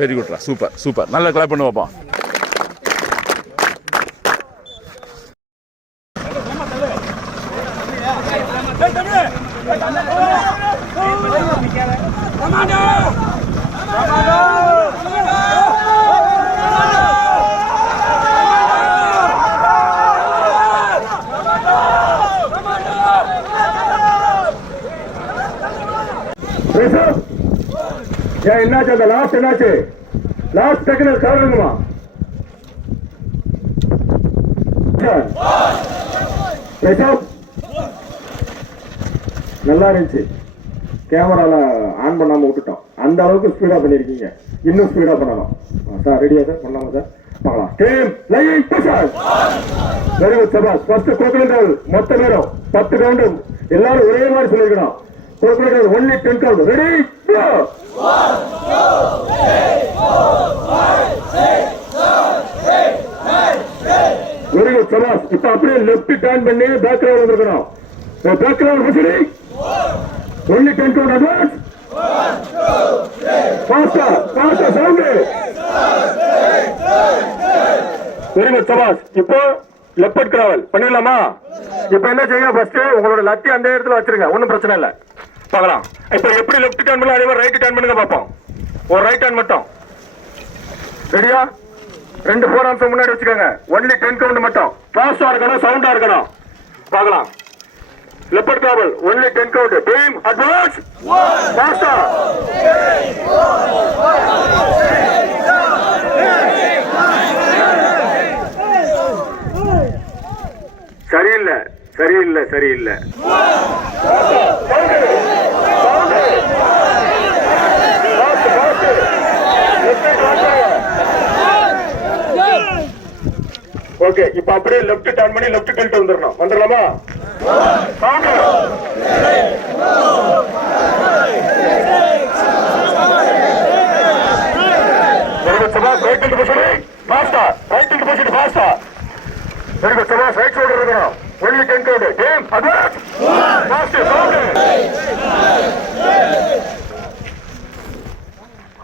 வெரி குட்ரா, super super, நல்லா clap பண்ணு பார்ப்போம். என்னாச்சு அந்த லாஸ்ட் என்னாச்சு? லாஸ்ட் டெக்னிக்கல் கவருங்கம்மா. நல்லா இருந்துச்சு. கேமரால ஆன் பண்ணாம விட்டுட்டோம். அந்த அளவுக்கு ஸ்பீடா பண்ணிருக்கீங்க. இன்னும் ஸ்பீடா பண்ணலாம் சார். ரெடியா சார்? பண்ணலாமா சார்? பார்க்கலாம். Team light position. Very good சபாஸ். ஃபர்ஸ்ட் கோகனட் மொத்த நேரம் 10 கவுண்ட் எல்லாரும் ஒரே மாதிரி சொல்லிருக்கணும். Coconut only 10 count. Ready go. 1 2 3 4 5 6 7 8 9 10. Very good சபாஸ். இப்ப அப்படியே லெஃப்ட் டர்ன் பண்ணி பேக் கிரவுண்ட் வந்திருக்கணும். Background position. Only 10 count advance. 1 2 3 faster faster sound. Very good சபாஸ். இப்போ லெஃப்ட் கிராவல் பண்ணிடலாமா? இப்போ என்ன செய்யுங்க, ஃபர்ஸ்ட் உங்களோட லத்தி அந்த இடத்துல வச்சிருங்க, ஒன்றும் பிரச்சனை இல்லை. பார்க்கலாம். இப்போ எப்படி லெஃப்ட் டர்ன் பண்ணலாம் அதே மாதிரி ரைட் டர்ன் பண்ணுங்க பார்ப்போம். ஒரு ரைட் டர்ன் மட்டும். ரெடியா? 2 4 ஆம்ஸ் முன்னாடி வச்சுக்கோங்க. ஒன்லி 10 கவுண்ட் மட்டும். ஃபாஸ்டா இருக்கணும், சவுண்டா இருக்கணும். பார்க்கலாம். லெஃப்ட் கிராவல் ஒன்லி 10 கவுண்ட். Team advance. ஃபாஸ்டா. சரியில்லை சரியில்லை சரியில்லை. ஓகே, இப்ப அப்படியே லெஃப்ட் டர்ன் பண்ணி லெஃப்ட் கழிட்டு வந்துடணும். வந்துடலாமா? ரைட் ஹேண்ட் பொசிஷன் ஃபாஸ்டா. ரைட் ஹேண்ட் பொசிஷன் ஃபாஸ்டா. வெரி குட் சபாஸ். ரைட் ஷோல்டர் இருக்கணும். Only 10 count. Team advance. Fast sound.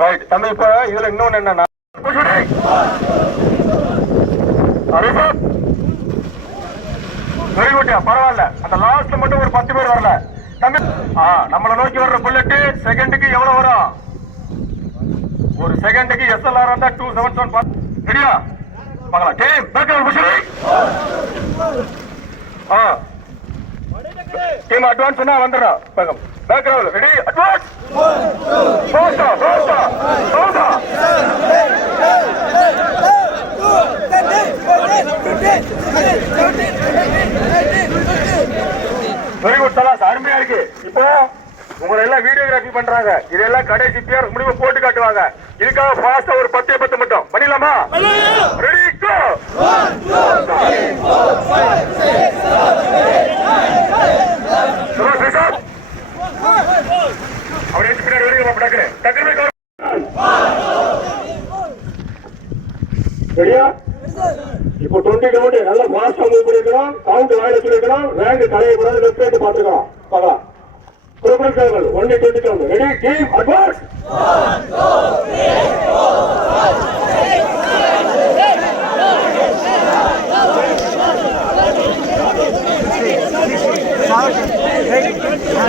Right. தம்பி இப்ப இதுல இன்னொன்னு என்னன்னா வெரி குட். பரவாயில்ல, அந்த லாஸ்ட்ல மட்டும் ஒரு 10 பேர் வரல தம்பி. நம்மளை நோக்கி வர்ற புல்லட் செகண்டுக்கு எவ்வளவு வரும்? ஒரு செகண்டுக்கு SLR வந்தா 277. சரியா? பார்க்கலாம். டீம் பேக்ரவுண்ட் புஷரி. டீம் அட்வான்ஸ்னா வந்துடுறோம். Background ready. அட்வான்ஸ். போஸ்டா போஸ்டா போஸ்டா. வெரி குட் சலாஸ். அருமையா இருக்கு. இப்போ உங்களை எல்லாம் வீடியோகிராஃபி பண்றாங்க. இதெல்லாம் கடைசி பேர் முடிவு போட்டு காட்டுவாங்க. இதுக்காக ஃபாஸ்டா ஒரு 10 மட்டும் பண்ணிடலாமா? ரெடி கோ. அவர் பின்னாடி வருங்க. டக்குனு டக்குனு ரெடியா? இப்போ 20 கவுண்ட் நல்லா ஃபாஸ்டா மூவ் பண்ணிருக்கணும். கவுண்ட் வாயில சொல்லிருக்கணும். ரேங்க் கலைய கூடாது. லெஃப்ட் ரைட் பாத்துக்கலாம். பார்க்கலாம். குரூப் கேவல் only 20 count. Ready team advance. 1 2 3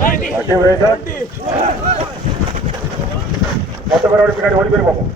4 team ரேசர் மொத்த பேரோட பின்னாடி ஓடி போய் பார்ப்போம்.